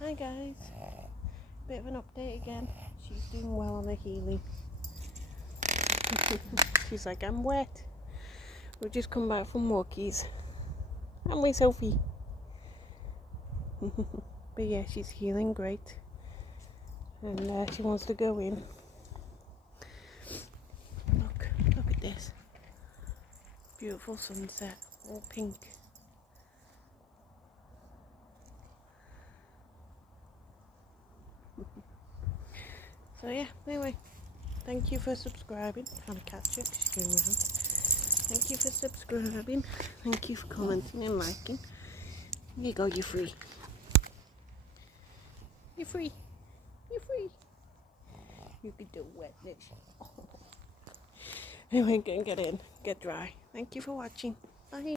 Hi guys, bit of an update again. She's doing well on her healing. She's like, I'm wet. We've just come back from walkies. Haven't we, Sophie? But yeah, she's healing great. And she wants to go in. Look at this. Beautiful sunset, all pink. So yeah, anyway, thank you for subscribing. Trying to catch her 'cause she's going around. Thank you for subscribing. Thank you for commenting and liking. Here you go, you're free. You're free. You're free. You can do wetness. Anyway, get in, get dry. Thank you for watching.